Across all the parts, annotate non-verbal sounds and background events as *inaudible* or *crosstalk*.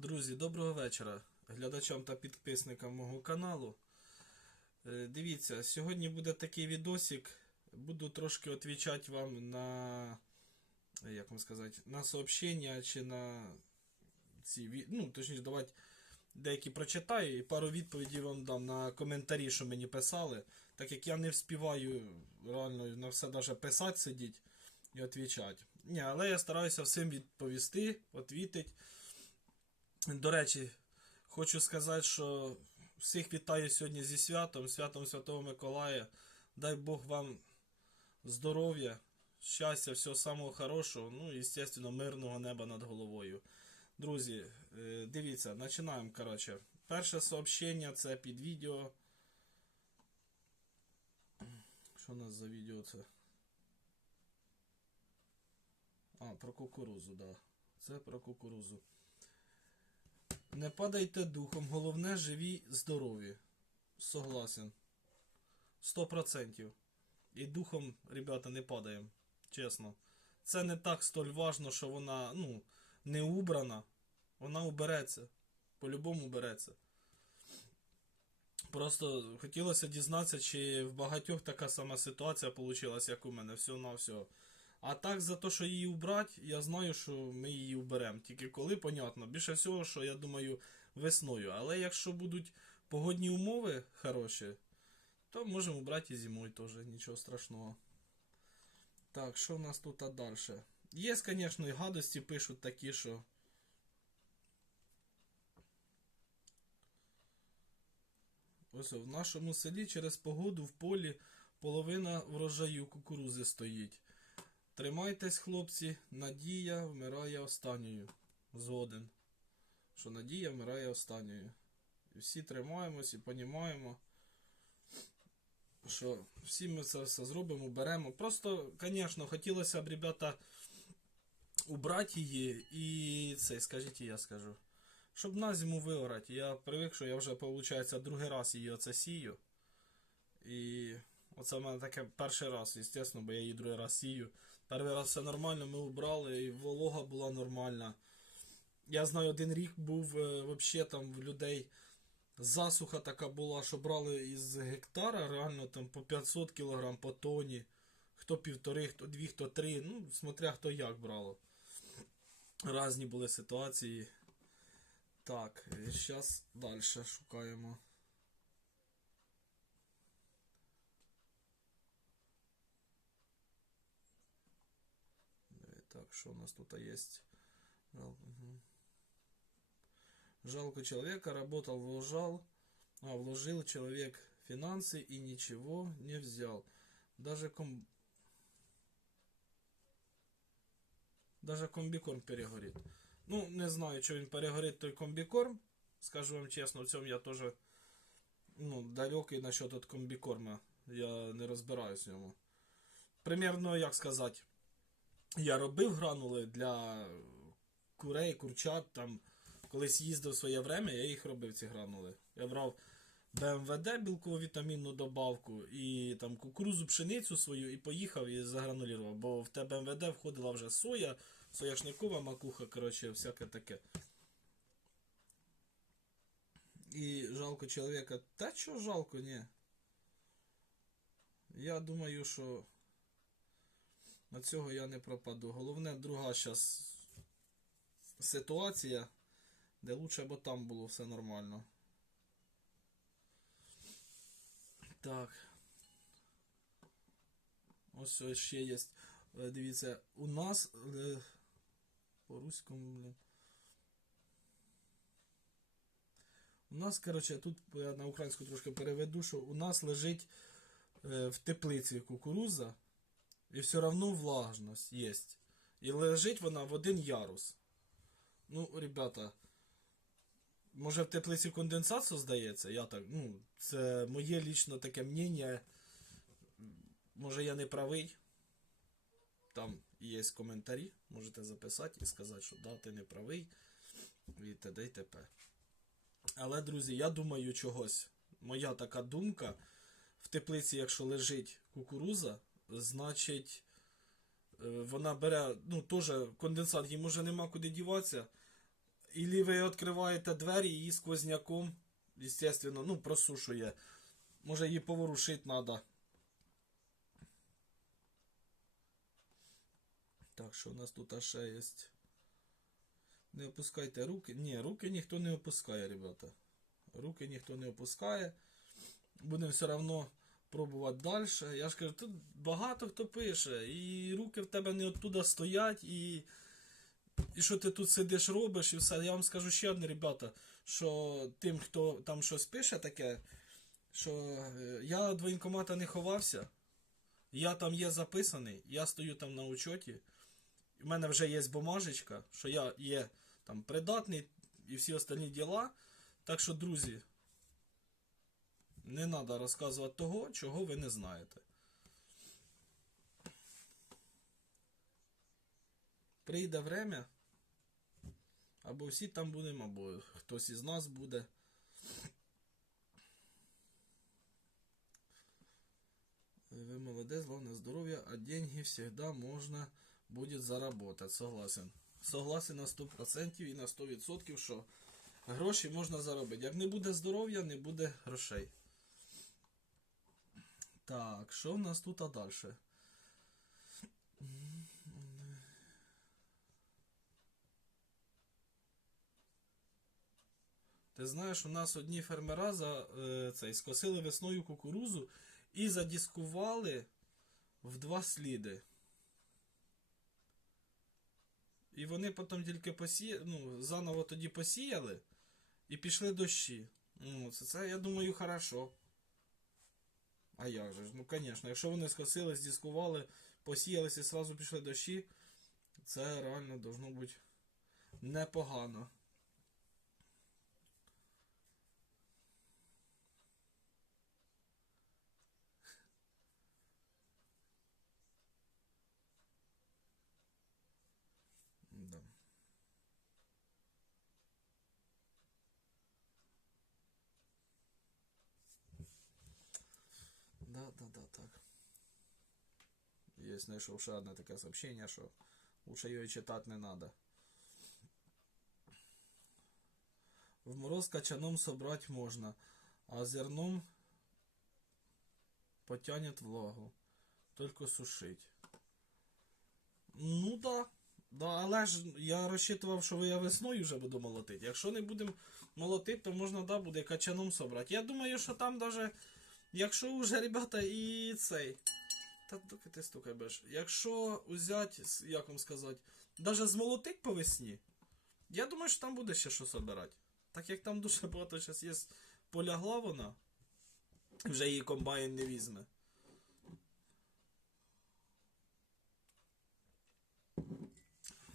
Друзі, доброго вечора глядачам та підписникам мого каналу. Е, Дивіться, сьогодні буде такий відосик. Буду трошки відповідати вам на, як вам сказати, на сообщення чи на ці, ну, точніше, давати деякі прочитаю і пару відповідей вам дам на коментарі, що мені писали. Так як я не вспіваю реально на все даже писати сидіть і відповідати. Ні, але я стараюся всім відповісти, відповідати. До речі, хочу сказати, що всіх вітаю сьогодні зі святом, святом Святого Миколая. Дай Бог вам здоров'я, щастя, всього самого хорошого, ну і, звісно, мирного неба над головою. Друзі, е, дивіться, починаємо. Коротше. Перше сообщення це під відео. Що у нас за відео це? А, про кукурузу, да. Це про кукурузу. Не падайте духом, головне живі, здорові. Согласен. Сто процентів. І духом, ребята, не падаємо. Чесно. Це не так столь важно, що вона, ну, не убрана. Вона убереться. По-любому убереться. Просто хотілося дізнатися, чи в багатьох така сама ситуація вийшла, як у мене. Все на все. А так, за те, що її убрати, я знаю, що ми її уберемо. Тільки коли, понятно. Більше всього, що я думаю, весною. Але якщо будуть погодні умови хороші, то можемо убрати і зимою теж, нічого страшного. Так, що в нас тут далі? Є, звісно, і гадості пишуть такі, що. Ось в нашому селі через погоду в полі половина врожаю кукурузи стоїть. Тримайтесь, хлопці, надія вмирає останньою. Згоден. Що надія вмирає останньою. І всі тримаємось і розуміємо, що всі ми це все зробимо, беремо. Просто, звісно, хотілося б, ребята, убрати її і це, скажіть, я скажу. Щоб на зиму виорати. Я привик, що я вже, виходить, другий раз її оце сію. І оце в мене таке перший раз, звісно, бо я її другий раз сію. Перший раз все нормально, ми убрали, і волога була нормальна. Я знаю, один рік був е, вообще там в людей засуха така була, що брали із гектара, реально там по 500 кг по тоні. Хто півтори, хто дві, хто три. Ну, смотря хто як брало. Разні були ситуації. Так, зараз далі шукаємо. Так, что у нас тут есть? Жалко, мгм. Жалко человека, работал, вложил, а, вложил человек финансы и ничего не взял. Даже ком... Даже комбікорм перегорить. Ну, не знаю, що він перегорить той комбікорм. Скажу вам чесно, в цьому я теж ну, далекий насчет от комбікорма. Я не розбираюсь в ньому. Примірно, як сказати, Я робив гранули для курей, курчат. Там колись їздив своє время, я їх робив ці гранули. Я брав БМВД білкову вітамінну добавку і там кукурузу, пшеницю свою і поїхав і загранулював. Бо в те БМВД входила вже соя, сояшникова макуха, коротше, всяке таке. І жалко чоловіка. Та що жалко, ні. Я думаю, що на цього я не пропаду. Головне, друга зараз ситуація, де лучше б там було все нормально. Так. Ось ось ще є. Е, Дивіться, у нас е, по руському, блін. У нас, коротше, тут я на українську трошки переведу, що у нас лежить е, в теплиці кукуруза, і все одно влажність є. І лежить вона в один ярус. Ну, ребята, може в теплиці конденсат здається, я так, ну, це моє лічно таке мнення. Може я не правий. Там є коментарі, можете записати і сказати, що да, ти не правий. І т.д. і т.п. Але, друзі, я думаю чогось. Моя така думка. В теплиці, якщо лежить кукуруза, значить е, вона бере, ну, теж конденсат, їй може нема куди діватися. Ілі ви відкриваєте двері її сквозняком, естественно, ну, просушує. Може її поворушити треба. Так, що у нас тут ще є? Не опускайте руки. Ні, руки ніхто не опускає, ребята. Руки ніхто не опускає. Будемо все одно пробувати далі. Я ж кажу, тут багато хто пише, і руки в тебе не оттуда стоять, і, і що ти тут сидиш, робиш, і все. Я вам скажу ще одне, ребята, що тим, хто там щось пише таке, що е, я від воєнкомата не ховався, я там є записаний, я стою там на учоті. У мене вже є бумажечка, що я є там придатний і всі остальні діла. Так що, друзі, не треба розказувати того, чого ви не знаєте. Прийде время, або всі там будемо, або хтось із нас буде. Вы молодец, главное здоровье, а деньги всегда можно будет заработать. Согласен. Согласен на 100% і на 100%, що гроші можна заробити. Як не буде здоров'я, не буде грошей. Так, що в нас тут а далі? Ти знаєш, у нас одні фермера за, е, цей, скосили весною кукурузу і задіскували в два сліди. І вони потім тільки посіяли, ну, заново тоді посіяли і пішли дощі. Ну, це, це я думаю, хорошо. А як же ж? Ну, звісно, якщо вони скосили, здіскували, посіялися і одразу пішли дощі, це реально должно бути непогано. Да. Да, да, так. Є знайшов ще одне таке сообщення, що лучше його читати не надо. В мороз качаном собрать можно, а зерном потянет влагу. Только сушить. Ну да. Да, але ж я розчитував, що я весною вже буду молотити. Якщо не будемо молотити, то можна да, буде качаном собрати. Я думаю, що там даже, якщо вже, ребята, і цей. Та доки ти стукай беш. Якщо взяти, як вам сказати, даже змолотить по весні, я думаю, що там буде ще що собирати. Так як там дуже багато зараз є полягла вона, вже її комбайн не візьме.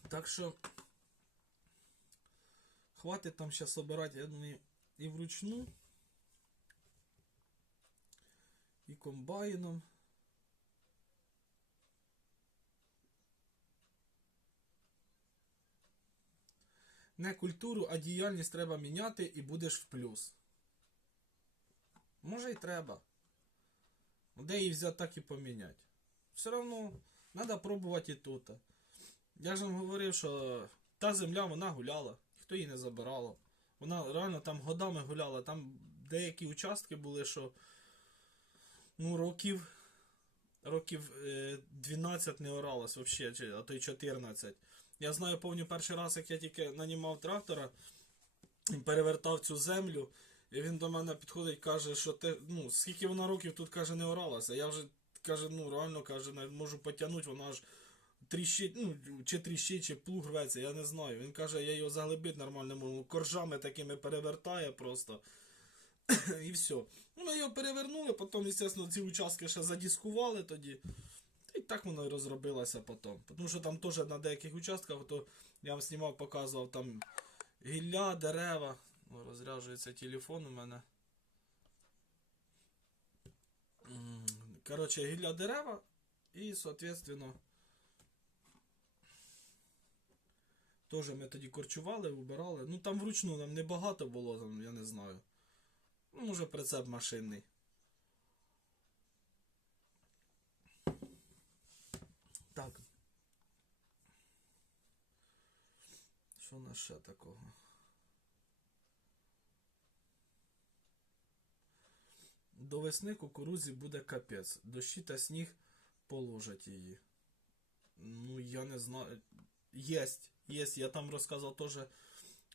Так що хватить там зараз собирати, я думаю, і вручну, і комбайном. Не культуру, а діяльність треба міняти і будеш в плюс. Може й треба. Де її взяти, так і поміняти. Все одно, треба пробувати і тут. Я ж вам говорив, що та земля вона гуляла, ніхто її не забирало. Вона реально там годами гуляла. Там деякі участки були, що ну, років років е, 12 не оралось взагалі, а то й 14. Я знаю, повню перший раз, як я тільки нанімав трактора перевертав цю землю, і він до мене підходить каже, що те, ну, скільки вона років тут каже, не оралася. Я вже каже, ну реально каже, можу потягнути, вона ж тріщить, ну, чи тріщить, чи плуг рветься, я не знаю. Він каже, я його заглибити нормально можу. Коржами такими перевертає просто. *coughs* І все. Ну, ми його перевернули, потім, звісно, ці участки ще задіскували тоді. І так воно і розробилося потім. Тому що там теж на деяких участках, то я вам знімав, показував там гілля, дерева. О, розряджується телефон у мене. Коротше, гілля дерева і, соответственно, теж ми тоді корчували, вибирали. Ну там вручну нам небагато було, там, я не знаю. Ну, може, прицеп машинний. Так. Що на ще такого? До весни кукурузі буде капець. Дощі та сніг положать її. Ну, я не знаю. Єсть, єсть, я там розказав теж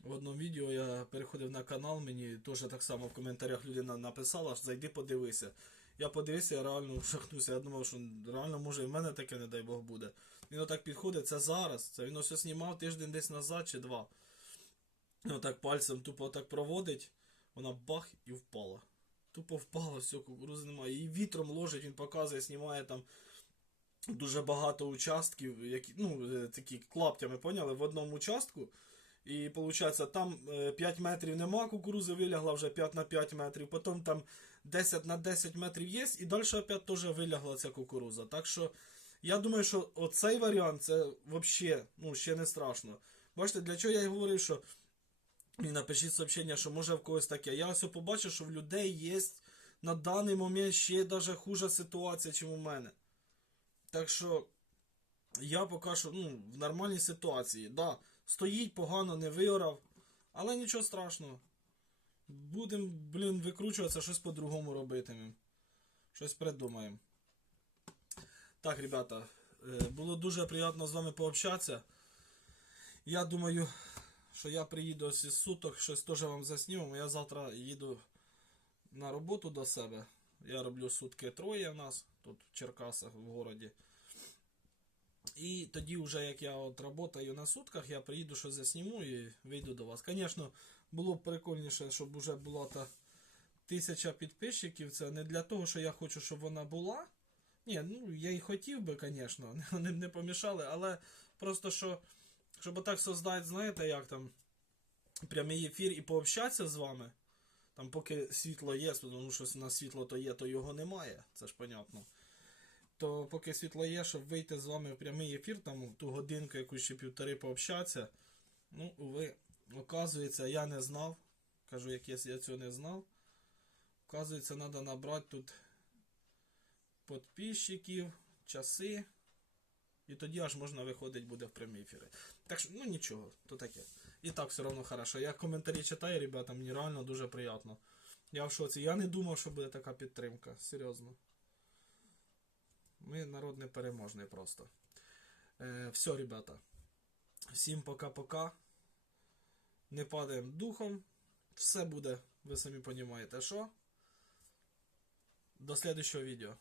в одному відео, я переходив на канал, мені теж так само в коментарях людина написала, що зайди подивися. Я подивився, я реально вшахнувся. Я думав, що реально може і в мене таке, не дай Бог, буде. Він отак підходить, це зараз. Це він ось знімав тиждень десь назад чи два. І отак пальцем тупо отак проводить, вона бах і впала. Тупо впала, все, кукурузи немає. Її вітром ложить, він показує, знімає там дуже багато участків, які, ну, е, такі клаптями, поняли, в одному участку. І виходить, там е, 5 метрів нема, кукурузи вилягла вже 5 на 5 метрів, потім там 10 на 10 метрів є, і далі опять теж вилягла ця кукуруза. Так що я думаю, що оцей варіант це взагалі ну, ще не страшно. Бачите, для чого я і говорив, що і напишіть сообщення, що може в когось таке. Я ось побачив, що в людей є на даний момент ще даже хужа ситуація, ніж у мене. Так що я поки що ну, в нормальній ситуації. Да, стоїть погано, не виорав, але нічого страшного. Будемо, блін, викручуватися, щось по-другому робитимемо. Щось придумаємо. Так, ребята, е, було дуже приємно з вами пообщатися. Я думаю, що я приїду ось суток, щось теж вам заснімемо. Я завтра їду на роботу до себе. Я роблю сутки троє в нас, тут в Черкасах, в городі. І тоді, вже як я от працюю на сутках, я приїду, що засніму і вийду до вас. Звісно, було б прикольніше, щоб вже була та тисяча підписчиків. Це не для того, що я хочу, щоб вона була. Ні, ну я і хотів би, звісно, *laughs* вони б не помішали, але просто що, щоб отак создати, знаєте, як там прямий ефір і пообщатися з вами. Там поки світло є, тому що на світло то є, то його немає, це ж понятно. То поки світло є, щоб вийти з вами в прямий ефір, там в ту годинку, якусь ще півтори пообщатися. Ну, ви, оказується, я не знав. Кажу, якесь я цього не знав. Оказується, треба набрати тут підписчиків, часи. І тоді аж можна виходить буде в прямі ефіри. Так що, ну нічого, то таке. І так все одно хорошо. Я коментарі читаю, ребята, мені реально дуже приємно. Я в шоці. Я не думав, що буде така підтримка. Серйозно. Ми народ непереможний просто. Е, все, ребята. Всім пока-пока. Не падаємо духом. Все буде, ви самі розумієте, що. До следующего відео.